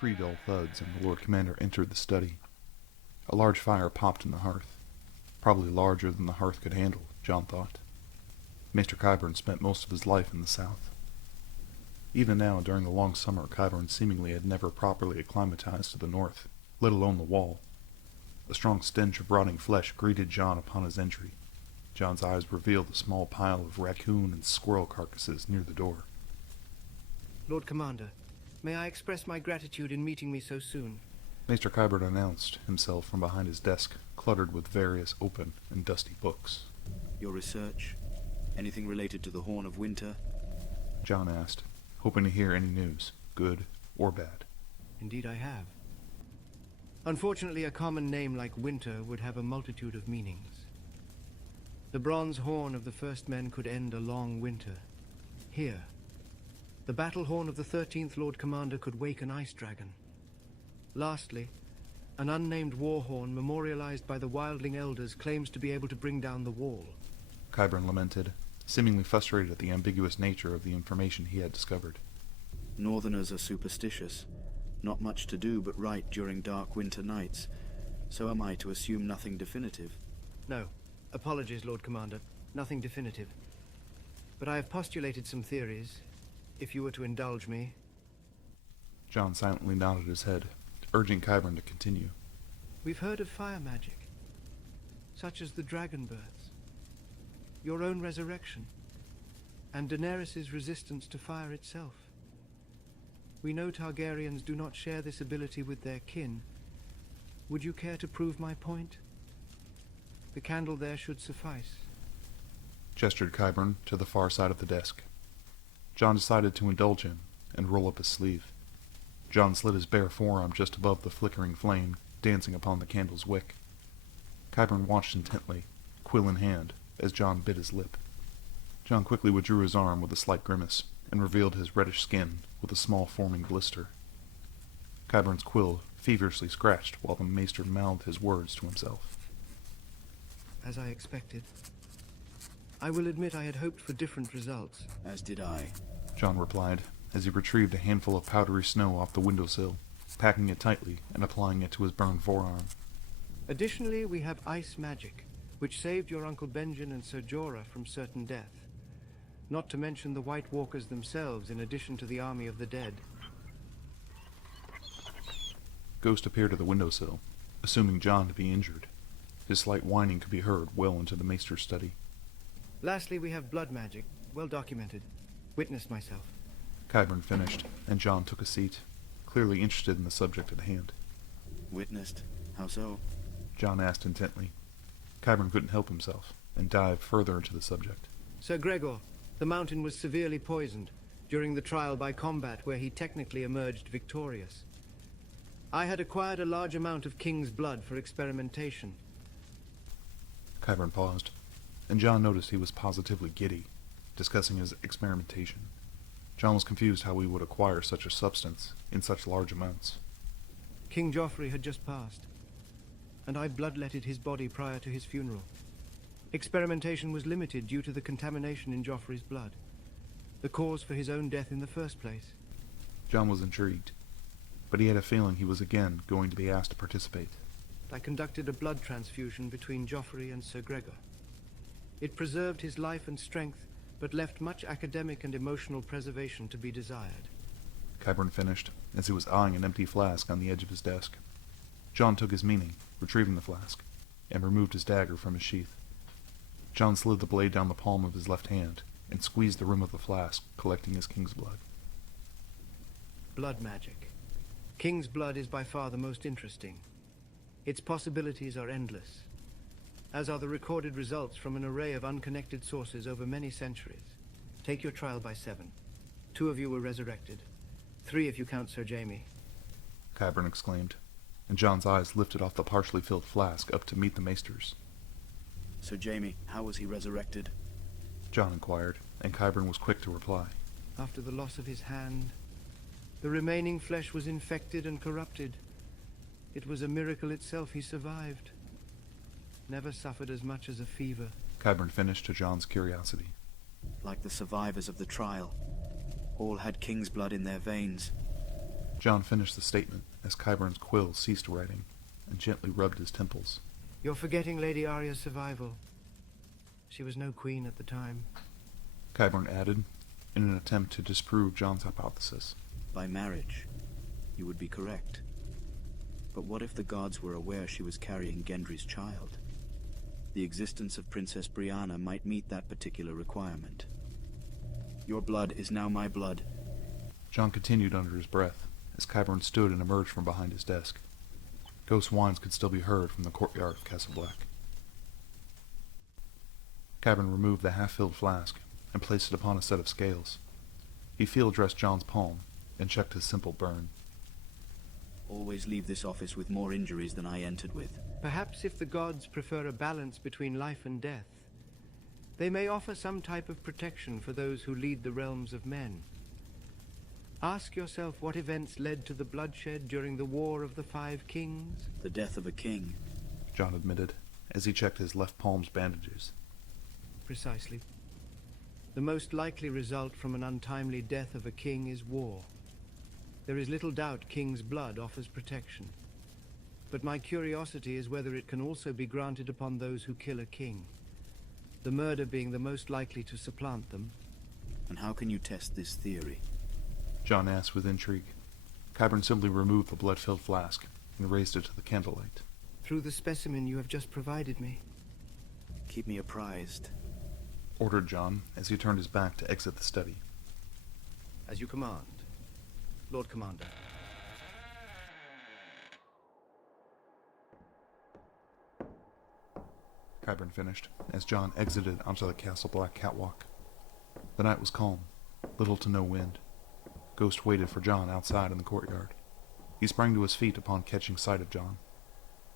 Three dull thuds, and the Lord Commander entered the study. A large fire popped in the hearth. Probably larger than the hearth could handle, Jon thought. Maester Qyburn spent most of his life in the south. Even now, during the long summer, Qyburn seemingly had never properly acclimatized to the north, let alone the wall. A strong stench of rotting flesh greeted Jon upon his entry. Jon's eyes revealed a small pile of raccoon and squirrel carcasses near the door. Lord Commander, may I express my gratitude in meeting me so soon? Maester Qyburn announced himself from behind his desk, cluttered with various open and dusty books. Your research? Anything related to the Horn of Winter? Jon asked, hoping to hear any news, good or bad. Indeed I have. Unfortunately, a common name like Winter would have a multitude of meanings. The bronze horn of the first men could end a long winter. Here, the battle horn of the 13th Lord Commander could wake an ice dragon. Lastly, an unnamed war horn memorialized by the wildling elders claims to be able to bring down the wall. Qyburn lamented, seemingly frustrated at the ambiguous nature of the information he had discovered. Northerners are superstitious. Not much to do but write during dark winter nights. So am I to assume nothing definitive? No. Apologies, Lord Commander. Nothing definitive. But I have postulated some theories, if you were to indulge me. Jon silently nodded his head, urging Qyburn to continue. We've heard of fire magic, such as the dragon birds, your own resurrection, and Daenerys' resistance to fire itself. We know Targaryens do not share this ability with their kin. Would you care to prove my point? The candle there should suffice. Gestured Qyburn to the far side of the desk. Jon decided to indulge him and roll up his sleeve. Jon slid his bare forearm just above the flickering flame, dancing upon the candle's wick. Qyburn watched intently, quill in hand, as Jon bit his lip. Jon quickly withdrew his arm with a slight grimace, and revealed his reddish skin with a small forming blister. Qyburn's quill feverishly scratched while the maester mouthed his words to himself. As I expected. I will admit I had hoped for different results. As did I, Jon replied, as he retrieved a handful of powdery snow off the windowsill, packing it tightly and applying it to his burned forearm. Additionally, we have ice magic, which saved your Uncle Benjen and Ser Jorah from certain death. Not to mention the White Walkers themselves, in addition to the army of the dead. Ghost appeared at the windowsill, assuming Jon to be injured. His slight whining could be heard well into the maester's study. Lastly, we have blood magic, well documented. Witnessed myself. Qyburn finished, and Jon took a seat, clearly interested in the subject at hand. Witnessed? How so? Jon asked intently. Qyburn couldn't help himself, and dived further into the subject. Sir Gregor, the mountain was severely poisoned during the trial by combat where he technically emerged victorious. I had acquired a large amount of king's blood for experimentation. Qyburn paused, and Jon noticed he was positively giddy, discussing his experimentation. Jon was confused how he would acquire such a substance in such large amounts. King Joffrey had just passed, and I bloodletted his body prior to his funeral. Experimentation was limited due to the contamination in Joffrey's blood, the cause for his own death in the first place. Jon was intrigued, but he had a feeling he was again going to be asked to participate. I conducted a blood transfusion between Joffrey and Sir Gregor. It preserved his life and strength, but left much academic and emotional preservation to be desired. Qyburn finished, as he was eyeing an empty flask on the edge of his desk. Jon took his meaning, retrieving the flask, and removed his dagger from his sheath. Jon slid the blade down the palm of his left hand, and squeezed the rim of the flask, collecting his king's blood. Blood magic. King's blood is by far the most interesting. Its possibilities are endless, as are the recorded results from an array of unconnected sources over many centuries. Take your trial by 7. 2 of you were resurrected. 3 if you count Sir Jaime. Qyburn exclaimed, and Jon's eyes lifted off the partially filled flask up to meet the maester's. Sir Jaime, how was he resurrected? Jon inquired, and Qyburn was quick to reply. After the loss of his hand, the remaining flesh was infected and corrupted. It was a miracle itself he survived. Never suffered as much as a fever. Qyburn finished to Jon's curiosity. Like the survivors of the trial. All had king's blood in their veins. Jon finished the statement as Qyburn's quill ceased writing and gently rubbed his temples. You're forgetting Lady Arya's survival. She was no queen at the time. Qyburn added, in an attempt to disprove Jon's hypothesis. By marriage, you would be correct. But what if the gods were aware she was carrying Gendry's child? The existence of Princess Brianna might meet that particular requirement. Your blood is now my blood. Jon continued under his breath as Qyburn stood and emerged from behind his desk. Ghost whines could still be heard from the courtyard of Castle Black. Qyburn removed the half-filled flask and placed it upon a set of scales. He field-dressed Jon's palm and checked his simple burn. Always leave this office with more injuries than I entered with. Perhaps if the gods prefer a balance between life and death, they may offer some type of protection for those who lead the realms of men. Ask yourself what events led to the bloodshed during the War of the Five Kings. The death of a king, Jon admitted, as he checked his left palm's bandages. Precisely. The most likely result from an untimely death of a king is war. There is little doubt king's blood offers protection. But my curiosity is whether it can also be granted upon those who kill a king, the murder being the most likely to supplant them. And how can you test this theory? Jon asked with intrigue. Qyburn simply removed the blood-filled flask and raised it to the candlelight. Through the specimen you have just provided me. Keep me apprised. Ordered Jon as he turned his back to exit the study. As you command, Lord Commander. Qyburn finished as Jon exited onto the Castle Black catwalk. The night was calm, little to no wind. Ghost waited for Jon outside in the courtyard. He sprang to his feet upon catching sight of Jon.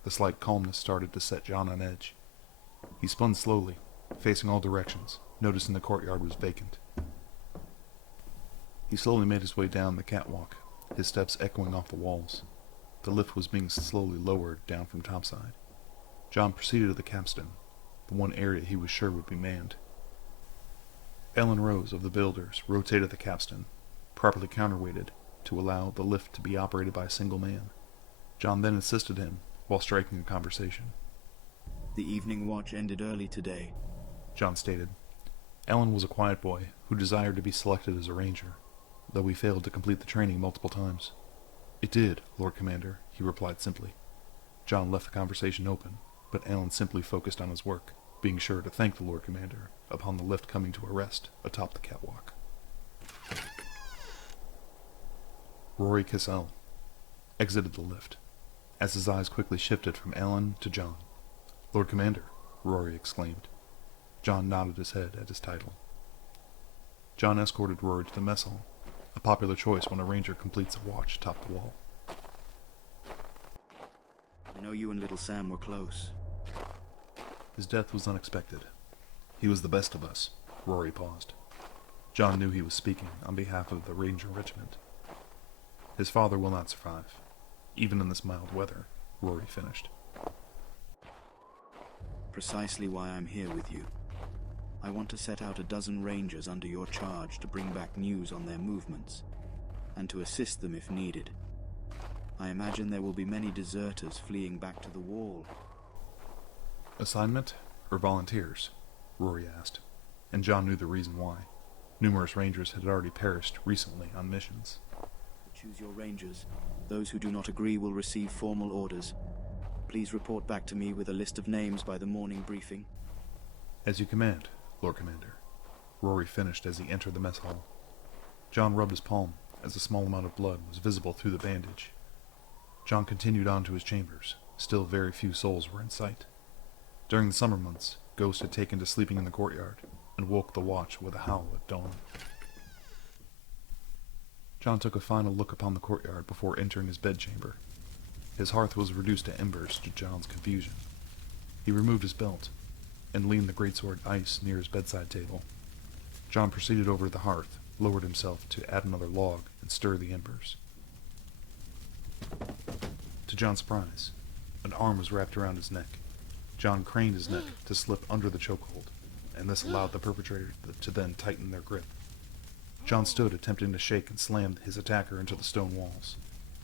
The slight calmness started to set Jon on edge. He spun slowly, facing all directions, noticing the courtyard was vacant. He slowly made his way down the catwalk, his steps echoing off the walls. The lift was being slowly lowered down from topside. Jon proceeded to the capstan, the one area he was sure would be manned. Ellen Rose of the Builders rotated the capstan, properly counterweighted to allow the lift to be operated by a single man. Jon then assisted him while striking a conversation. The evening watch ended early today, Jon stated. Ellen was a quiet boy who desired to be selected as a ranger, though he failed to complete the training multiple times. It did, Lord Commander, he replied simply. Jon left the conversation open, but Ellen simply focused on his work, being sure to thank the Lord Commander upon the lift coming to a rest atop the catwalk. Rory Cassell exited the lift, as his eyes quickly shifted from Ellen to Jon. Lord Commander, Rory exclaimed. Jon nodded his head at his title. Jon escorted Rory to the mess hall, a popular choice when a ranger completes a watch atop the wall. I know you and little Sam were close. His death was unexpected. He was the best of us. Rory paused. Jon knew he was speaking on behalf of the Ranger Regiment. His father will not survive, even in this mild weather, Rory finished. Precisely why I'm here with you. I want to set out a dozen rangers under your charge to bring back news on their movements, and to assist them if needed. I imagine there will be many deserters fleeing back to the wall. Assignment or volunteers? Rory asked, and Jon knew the reason why. Numerous rangers had already perished recently on missions. Choose your rangers. Those who do not agree will receive formal orders. Please report back to me with a list of names by the morning briefing. As you command, Lord Commander, Rory finished as he entered the mess hall. Jon rubbed his palm as a small amount of blood was visible through the bandage. Jon continued on to his chambers. Still very few souls were in sight. During the summer months, Ghost had taken to sleeping in the courtyard and woke the watch with a howl at dawn. Jon took a final look upon the courtyard before entering his bedchamber. His hearth was reduced to embers to Jon's confusion. He removed his belt and leaned the greatsword ice near his bedside table. Jon proceeded over to the hearth, lowered himself to add another log and stir the embers. To Jon's surprise, an arm was wrapped around his neck. Jon craned his neck to slip under the chokehold, and this allowed the perpetrator to then tighten their grip. Jon stood, attempting to shake and slam his attacker into the stone walls.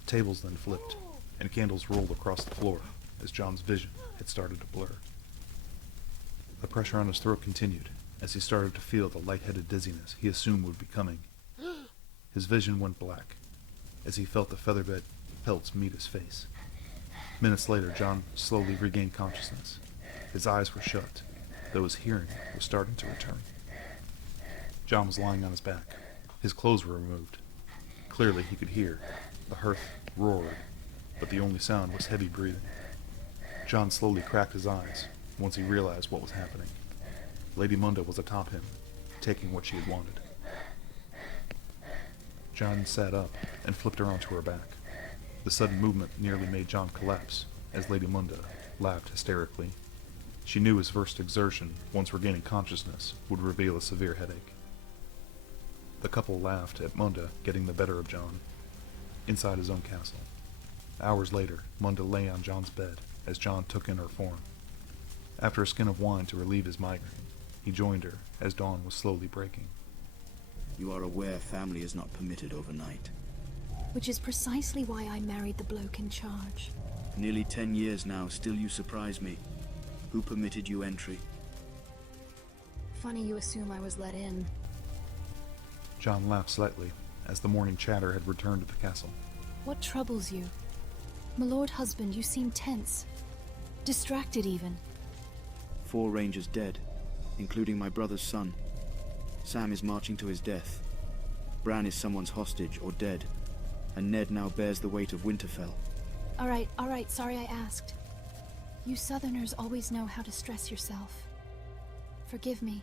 Tables then flipped, and candles rolled across the floor as Jon's vision had started to blur. The pressure on his throat continued as he started to feel the lightheaded dizziness he assumed would be coming. His vision went black as he felt the featherbed pelts meet his face. Minutes later, Jon slowly regained consciousness. His eyes were shut, though his hearing was starting to return. Jon was lying on his back. His clothes were removed. Clearly he could hear. The hearth roared, but the only sound was heavy breathing. Jon slowly cracked his eyes once he realized what was happening. Lady Munda was atop him, taking what she had wanted. Jon sat up and flipped her onto her back. The sudden movement nearly made Jon collapse as Lady Munda laughed hysterically. She knew his first exertion, once regaining consciousness, would reveal a severe headache. The couple laughed at Munda getting the better of Jon, inside his own castle. Hours later, Munda lay on Jon's bed as Jon took in her form. After a skin of wine to relieve his migraine, he joined her as dawn was slowly breaking. You are aware family is not permitted overnight. Which is precisely why I married the bloke in charge. Nearly 10 years now, still you surprise me. Who permitted you entry? Funny you assume I was let in. Jon laughed slightly as the morning chatter had returned to the castle. What troubles you? My lord husband, you seem tense. Distracted even. 4 Rangers dead, including my brother's son. Sam is marching to his death. Bran is someone's hostage or dead, and Ned now bears the weight of Winterfell. All right, sorry I asked. You Southerners always know how to stress yourself. Forgive me.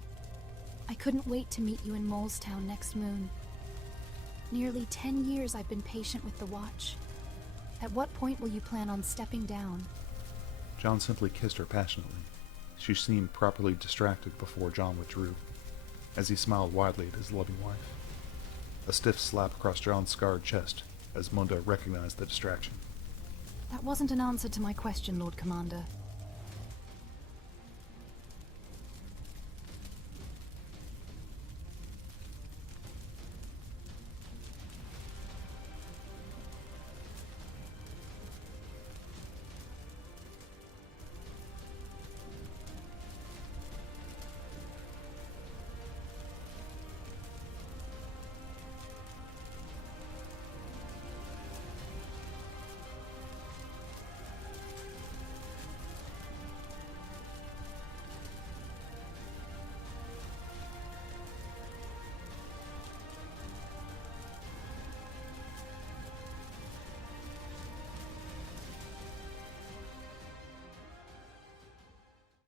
I couldn't wait to meet you in Molestown next moon. Nearly 10 years I've been patient with the Watch. At what point will you plan on stepping down? Jon simply kissed her passionately. She seemed properly distracted before Jon withdrew, as he smiled widely at his loving wife. A stiff slap across Jon's scarred chest as Munda recognized the distraction. That wasn't an answer to my question, Lord Commander.